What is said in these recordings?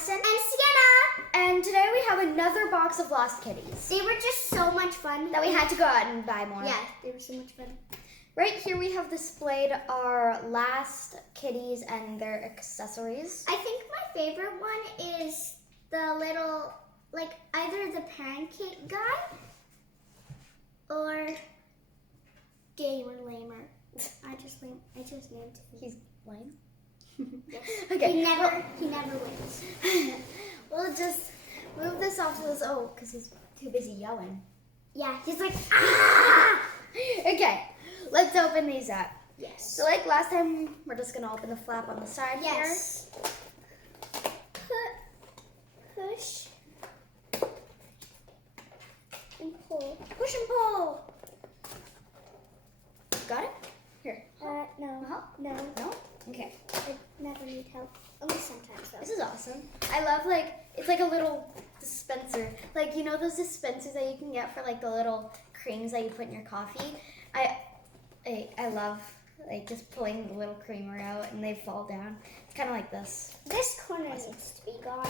Addison. And Sienna. And today we have another box of lost kitties. They were just so much fun. That we had to go out and buy more. Yeah, they were so much fun. Right here we have displayed our last kitties and their accessories. I think my favorite one is the little, like either the pancake guy or Gay or Lamer. I just named him. He's lame. Yes. Okay. He never wins. We'll just move this off to this. Oh, because he's too busy yelling. Yeah, he's like, ah! Okay, let's open these up. Yes. So like last time, we're just gonna open the flap on the side Yes. Push and pull. Push and pull. Got it? Here. No. Uh-huh. No. No? Okay. I never need help. Only sometimes though. This is awesome. I love it's like a little dispenser. Like, you know those dispensers that you can get for like the little creams that you put in your coffee? I love like just pulling the little creamer out and they fall down. It's kind of like this. This corner needs to be gone.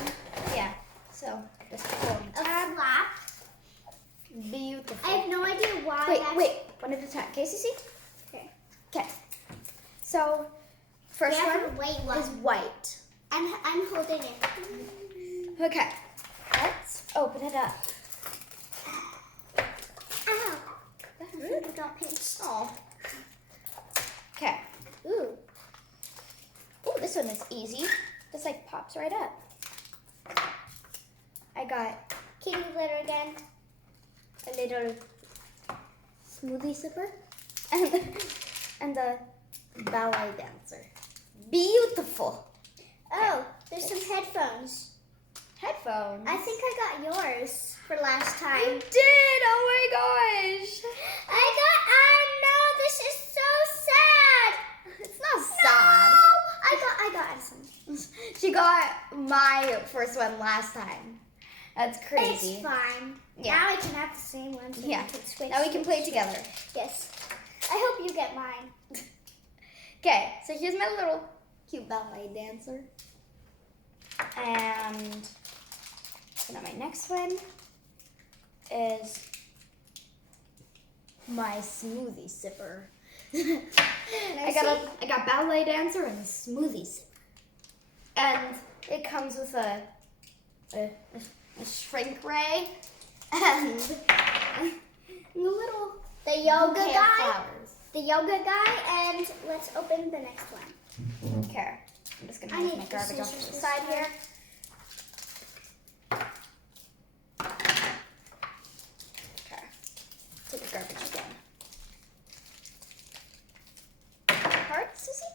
Yeah. So just pull the A tab. flap. Beautiful. I have no idea why. Wait. One at a time. Casey, see? Okay. Okay. So first We have one a white one. is white. I'm holding it. Okay. Let's open it up. Ow. My finger got pinched. Oh. Okay. Ooh. Ooh, this one is easy. Just like pops right up. I got Kitty litter again. a little smoothie sipper and a ballet dancer. Beautiful. Oh, there's some headphones. Headphones. I think I got yours for last You time. did. Oh my gosh. Oh no, this is so sad. It's not sad. No, I got Addison. She got my first one last time. That's crazy. It's fine. Yeah. Now I can have the same one. So Yeah. We can switch. Now we can play together. Yes. I hope you get mine. Okay, so here's my little cute ballet dancer. And now my next one is my smoothie sipper. I got ballet dancer and smoothie sipper. And it comes with a shrink ray and The yoga bouquet of guy. flowers. The yoga guy, and let's open the next one. Okay, I'm just gonna I move need my the garbage off scissors to the this side time. here. Okay, take the garbage again. Hard, Sissy?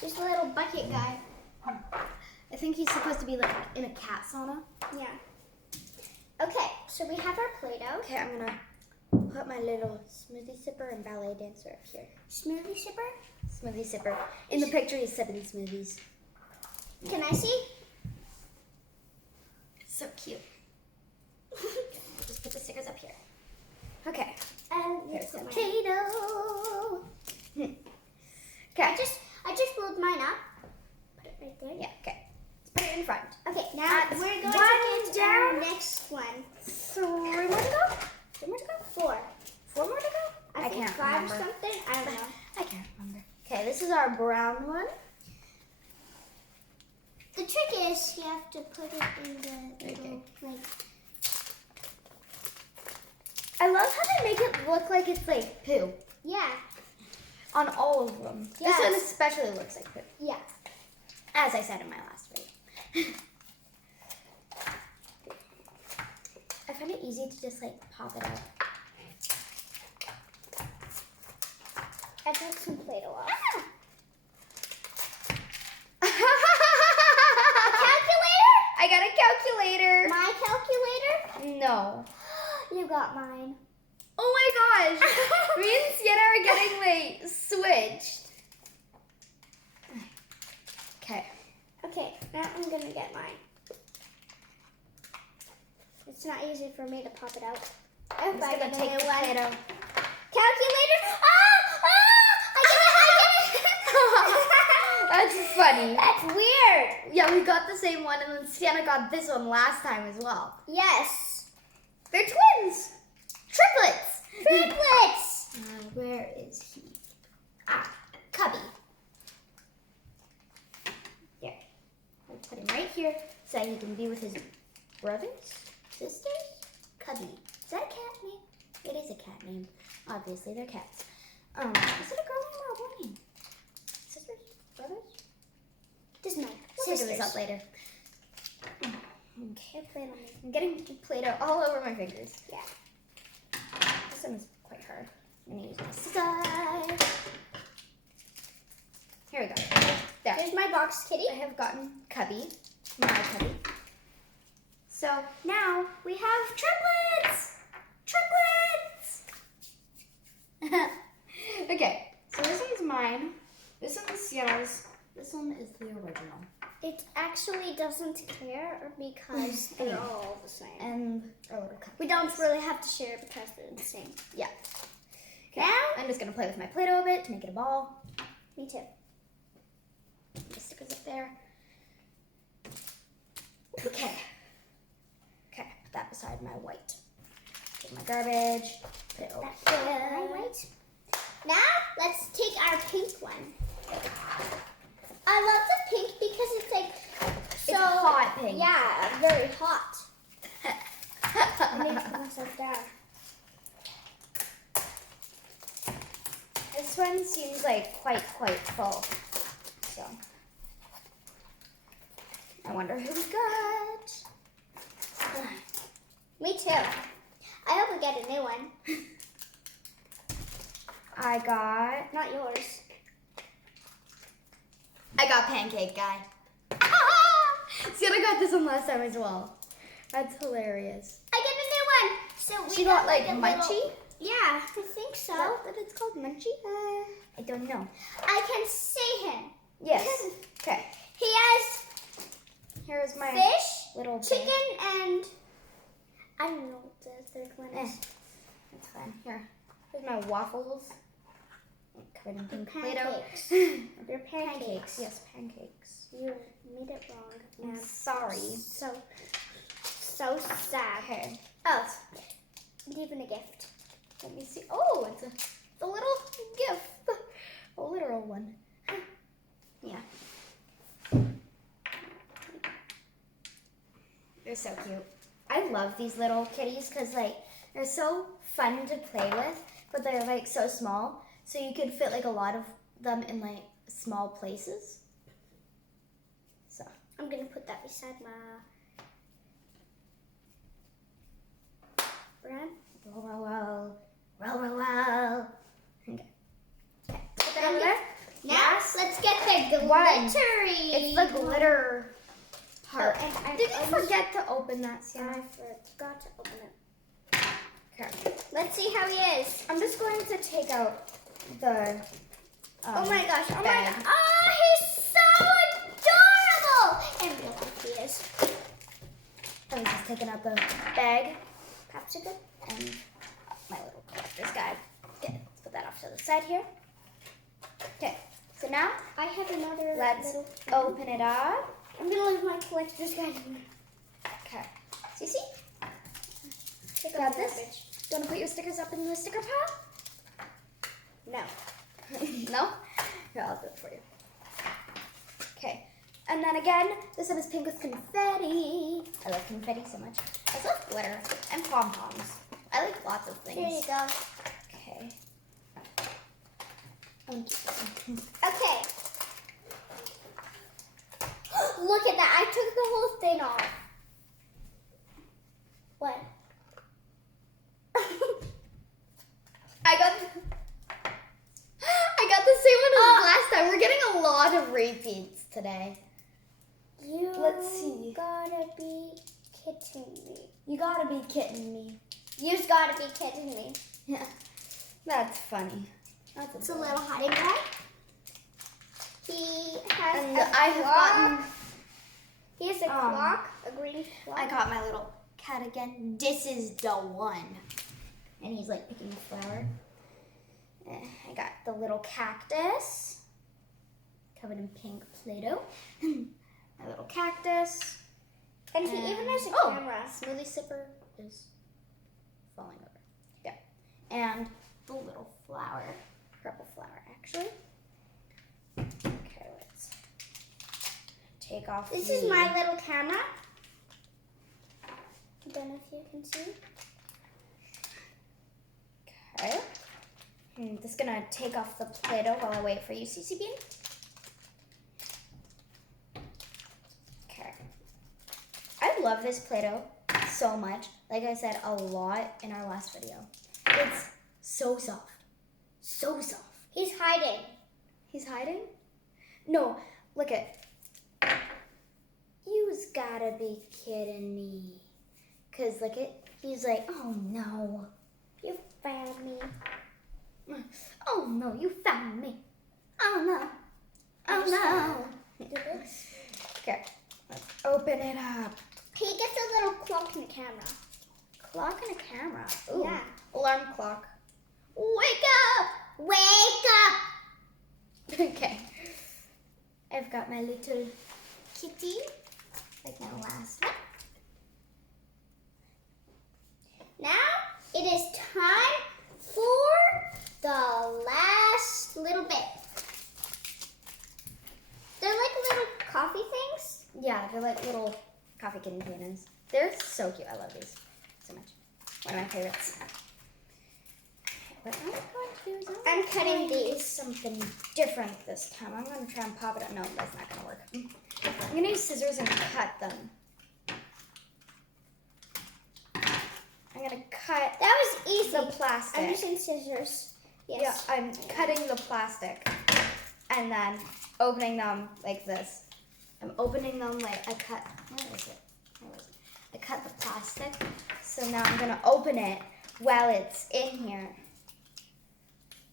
There's a little bucket guy. I think he's supposed to be like in a cat sauna. Yeah. Okay, so we have our Play-Doh. Okay, I'm gonna put my little smoothie sipper and ballet dancer up here. Smoothie sipper. Smoothie sipper. In the picture, he's sipping smoothies. Can I see? It's so cute. Just put the stickers up here. Okay. And Here's put some mine. Play-Doh. I Okay. just rolled mine up. Put it right there. Yeah, okay. Let's put it in front. Okay, now That's we're going one to get our down. next one. 3 more to go? 3 more to go? 4. 4 more to go? I think can't 5 remember. or something. I don't know. I can't remember. Okay, this is our brown one. The trick is you have to put it in the little, like, I love how they make it look like it's like poo yeah, on all of them. Yes. This one especially looks like poo, yeah. as I said in my last video. I find it easy to just like pop it out. I took some Play-Doh off. Calculator? I got a calculator. My calculator? No. You got mine. Oh my gosh. Me and Sienna are getting like switched. Okay. Okay, now I'm gonna get mine. It's not easy for me to pop it out. I'm If I just gonna get take a the new one. Play-Doh. Calculator! Ah! I get it! I get it! That's funny. That's weird. Yeah, we got the same one, and then Sienna got this one last time as well. Yes. They're twins. Triplets. Triplets. Where is he? Ah, Cubby. There. I'll put him right here so he can be with his brothers, sisters. Cubby. Is that a cat name? It is a cat name. Obviously, they're cats. Is it a girl name or a boy name? Sisters? Brothers? Doesn't matter. We'll figure this out later. Okay, I'm getting Play-Doh all over my fingers. Yeah. This one is quite hard. I'm gonna use my scissors. Here we go. There. Here's my box, Kitty. I have gotten Cubby, my Cubby. So now we have triplets! Triplets! Okay, so this one's mine. This one's Sienna's. This one is the original. It actually doesn't care because they're all the same. And our little Cubby. We don't really have to share because they're the same. Yeah. Now, I'm just gonna play with my Play-Doh a bit to make it a ball. me too. The stickers up there. Okay. Okay, put that beside my white. Take my garbage. Put it over All right. Now, let's take our pink one. I love the pink because it's like so It's hot pink. Yeah, very hot. I need to put myself down. This one seems like quite full. So I wonder who we got. Me too. I hope we get a new one. I Not yours. got Pancake Guy. Sienna got this one last time as well. That's hilarious. I get a new one. So we She got like a Munchie? little- Yeah, I think so. Is that what it's called? Munchie? I don't know. I can see him. Yes. Okay. He has Here's my fish, little chicken, thing. and I don't know what the third one is. That's fine. Here. Here's my waffles. Covered in pink Play-Doh. Pancakes. They're pancakes. Yes, pancakes. You made it wrong. I'm Yeah. sorry. So sad. Okay. Oh, it's even a gift. Let me see. Oh, it's a little gift. A literal one. Yeah. They're so cute. I love these little kitties because like they're so fun to play with, but they're like so small, so you could fit like a lot of them in like small places. So I'm gonna put that beside my bread. roll, roll, roll, roll, roll, roll. Okay. Okay. Put that And over there. Now let's get the One. glittery. It's the glitter part. Oh, and Did you forget to open that, Sienna? I forgot to open it. Okay. Let's see how he is. I'm just going to take out the. Oh my gosh! Oh my bag. god! Oh, he's so adorable! And real life he is. I'm just taking out the bag Popsicle. and my little collector's guide. Okay, let's put that off to the side here. Okay, so now I have another. let's little. open it up. I'm gonna leave my collector's guide in here. Okay, so you see? Take Got out the this? garbage. Do you want to put your stickers up in the sticker pile? No. No? Here, I'll do it for you. Okay. And then again, this one is pink with confetti. I love confetti so much. I love glitter and pom-poms. I like lots of things. Here you go. Okay. Okay. Look at that. I took the whole thing off. What? I got the same one as last time. We're getting a lot of repeats today. You Let's see. gotta be kidding me. You gotta be kidding me. You just gotta be kidding me. Yeah. That's funny. That's It's a little hiding bag. He has And a I have clock. gotten. He has a clock, a green clock. I got my little cat again. This is the one. And he's like picking a flower. I got the little cactus. covered in pink Play-Doh. My little cactus. And he even has a camera. Smoothie sipper is falling over. Yeah. And the little flower. Purple flower, actually. Okay, let's take off This is my little camera. I don't know if you can see. Okay. I'm just gonna take off the Play-Doh while I wait for you, CC Bean. Okay. I love this Play-Doh so much. Like I said a lot in our last video. It's so soft. So soft. He's hiding. He's hiding? No, look at. You's gotta be kidding me. Cause look at, he's like, oh no. You found me. Oh no, you found me. Oh no. Oh no. Do this. Okay, let's open it up. He gets a little clock in the camera. Clock and a camera. Ooh. Yeah. Alarm clock. Wake up! Wake up! Okay. I've got my little kitty. Like my last one. Now it is time for the last little bit. They're like little coffee things. Yeah, they're like little coffee containers. They're so cute. I love these so much. One of my favorites. What I'm going to do is I'm cutting try these. something different this time. I'm going to try and pop it up. No, that's not going to work. I'm going to use scissors and cut them. I'm going to cut That was easy. the plastic. I'm using scissors. Yes. Yeah, I'm cutting the plastic and then opening them like this. I'm opening them like I cut. Where is it? I cut the plastic. So now I'm gonna open it while it's in here.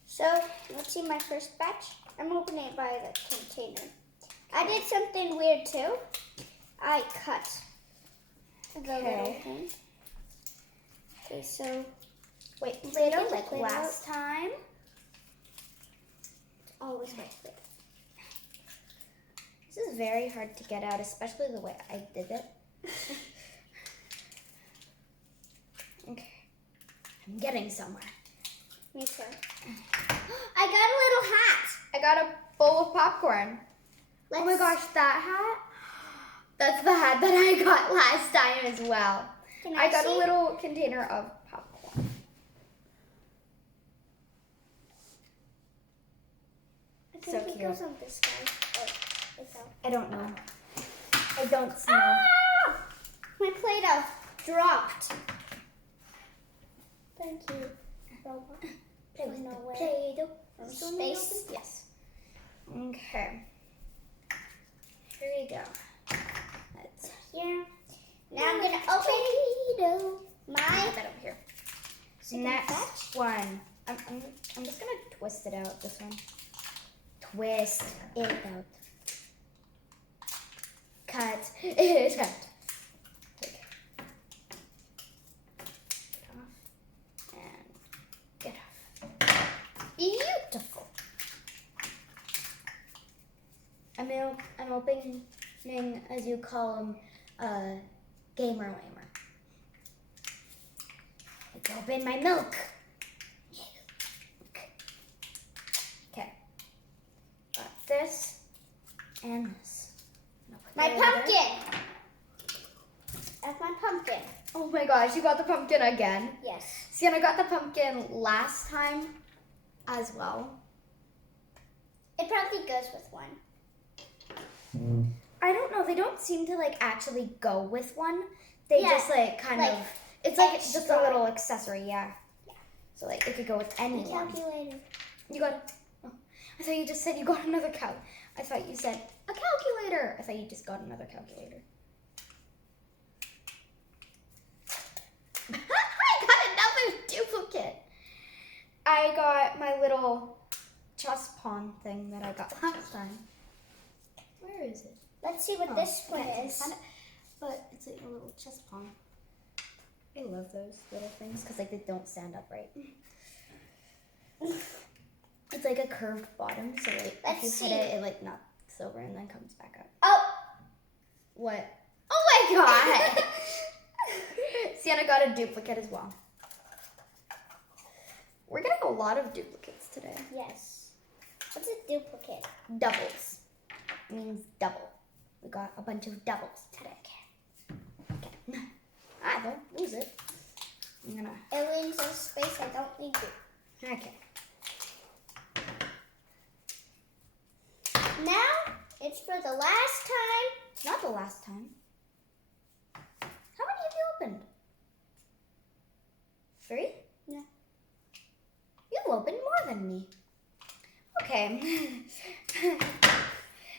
So let's see my first batch. I'm opening it by the container. I did something weird too. I cut the little thing. Okay, so Wait, Play-Doh, Play-Doh like like Play-Doh. last time. always my Play-Doh. This is very hard to get out, especially the way I did it. Okay, I'm getting somewhere. Me too. I got a little hat. I got a bowl of popcorn. Let's, Oh my gosh, that hat? That's the hat that I got last time as well. Can I got see? a little container of popcorn. I So think it cute. goes on this guy. Or without. I don't know. I don't smell. Ah! My Play-Doh dropped. Thank you, robot. Play with No the way. Play-Doh. From Still in the space. oven? Yes. Okay. Here we go. Let's Here. Now I'm gonna open my put that over here. second Next batch. one. I'm just gonna twist it out. This one. Twist it out. Cut it out. Take it off and get off. Beautiful. I'm opening, as you call them, gamer lamer. Let's open my milk. Okay. Got this and this. My Put it over there. pumpkin. That's my pumpkin. Oh my gosh, you got the pumpkin again. Yes. Sienna got the pumpkin last time as well. It probably goes with one. I don't know. They don't seem to like actually go with one. They Yeah, just like kind like, of. It's like just a extra. little accessory, yeah. Yeah. So like it could go with The anyone. calculator. You got. Oh, I thought you just said you got another cow. I thought you said a calculator. I thought you just got another calculator. I got another duplicate. I got my little chess pawn thing that I got last time. Where is it? Let's see what Oh, this one I can't is. find it. But it's like a little chess pawn. I love those little things because like they don't stand up right. It's like a curved bottom, so like Let's if you see. hit it, it like not flips over and then comes back up. Oh! What? Oh my god! Sienna got a duplicate as well. We're getting a lot of duplicates today. Yes. What's a duplicate? Doubles. It means double. We got a bunch of doubles today. Okay. Ah, don't lose it. I'm gonna... It leaves a space I don't need to. Okay. Now, it's for the last time. Not the last time. How many have you opened? 3? Yeah. You've opened more than me. Okay.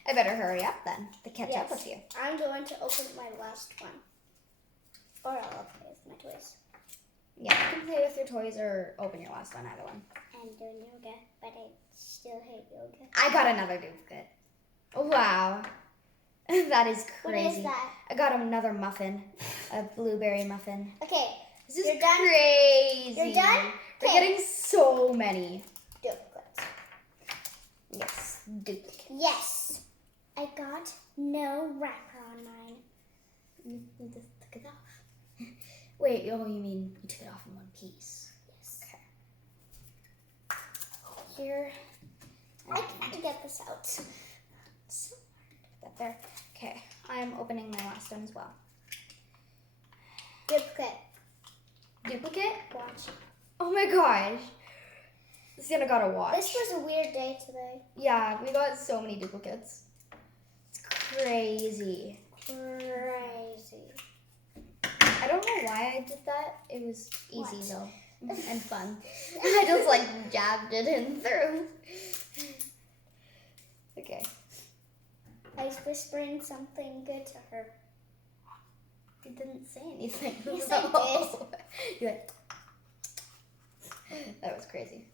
I better hurry up then to catch up with you. I'm going to open my last one. Or I'll play with my toys. Yeah, you can play with your toys or open your last one, either one. I'm doing yoga, but I still hate yoga. I got another duplicate. Wow. That is crazy. What is that? I got another muffin. A blueberry muffin. Okay. This is You're done? crazy. You're done? We're Okay. getting so many. Duplicates. Yes, duplicates. Yes. I got no wrapper on mine. You just took it off. Wait, oh, you mean you took it off in one piece? Yes. Okay. Here. I can't get this out. So hard. That there. Okay, I'm opening my last one as well. Duplicate. Duplicate? Watch. Oh my gosh. Sienna got a watch. This was a weird day today. Yeah, we got so many duplicates. It's crazy. Crazy. I don't know why I did that. It was easy What? though. And fun. I just like jabbed it in through. Okay. I was whispering something good to her. You didn't say anything. Yes, I You went. That was crazy.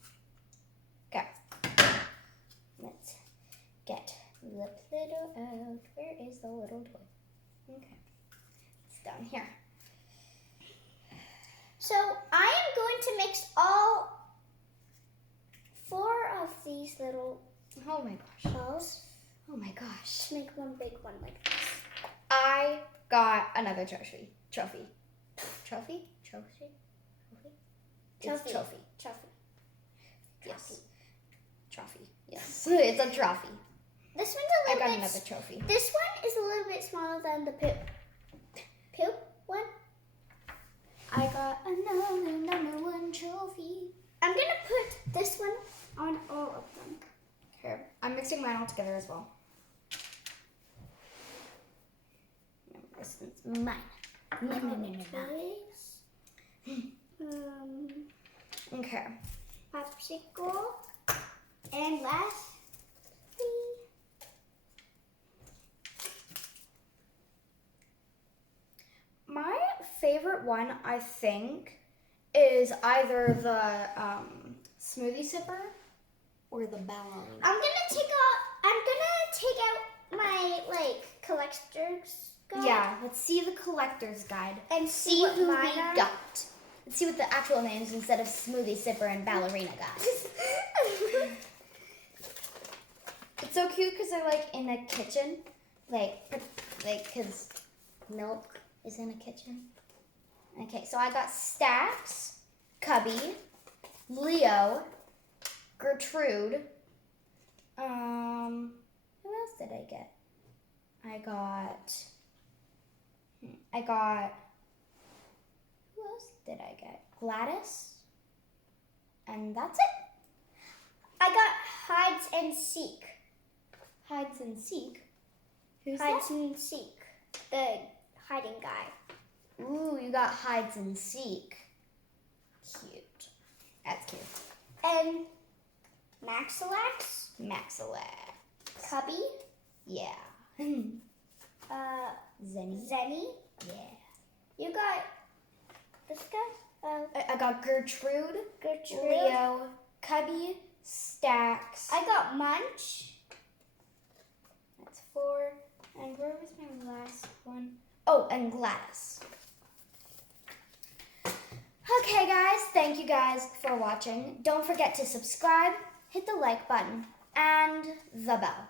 Okay. Let's get the Play-Doh out. Where is the little toy? Okay. It's down here. So I am going to mix all 4 of these little Oh my gosh. balls Oh my gosh. to make one big one like this. I got another trophy. Trophy. Trophy? Trophy? It's trophy. Trophy. Yes. Trophy. Yes. It's a trophy. This one's a I little got bit. another trophy. This one is a little bit smaller than the poop one. I got another number 1 trophy. I'm gonna put this one on all of them. Here, I'm mixing mine all together as well. This is mine. Toys. Okay. Popsicle. And lastly, My favorite one, I think, is either the smoothie sipper or the ballerina. I'm gonna take out my collector's guide. Yeah, let's see the collector's guide. And See see what who we mine are. got. Let's see what the actual names instead of smoothie sipper and ballerina got. It's so cute because they're like in a kitchen, like because milk is in a kitchen. Okay, so I got Stacks, Cubby, Leo, Gertrude. Who else did I get? I got. Who else did I get? Gladys. And that's it. I got Hides and Seek. Hides and Seek. Who's Hides and Seek. The hiding guy. that? Ooh, you got Hides and Seek. Cute. That's cute. And Maxilax. Maxilax. Cubby. Yeah. Zenny. Zenny. Yeah. You got this guy? I got Gertrude, Gertrude. Leo, Cubby, Stacks. I got Munch. That's 4. And where was my last one? Oh, and Gladys. Okay, guys. Thank you guys for watching. Don't forget to subscribe, hit the like button, and the bell.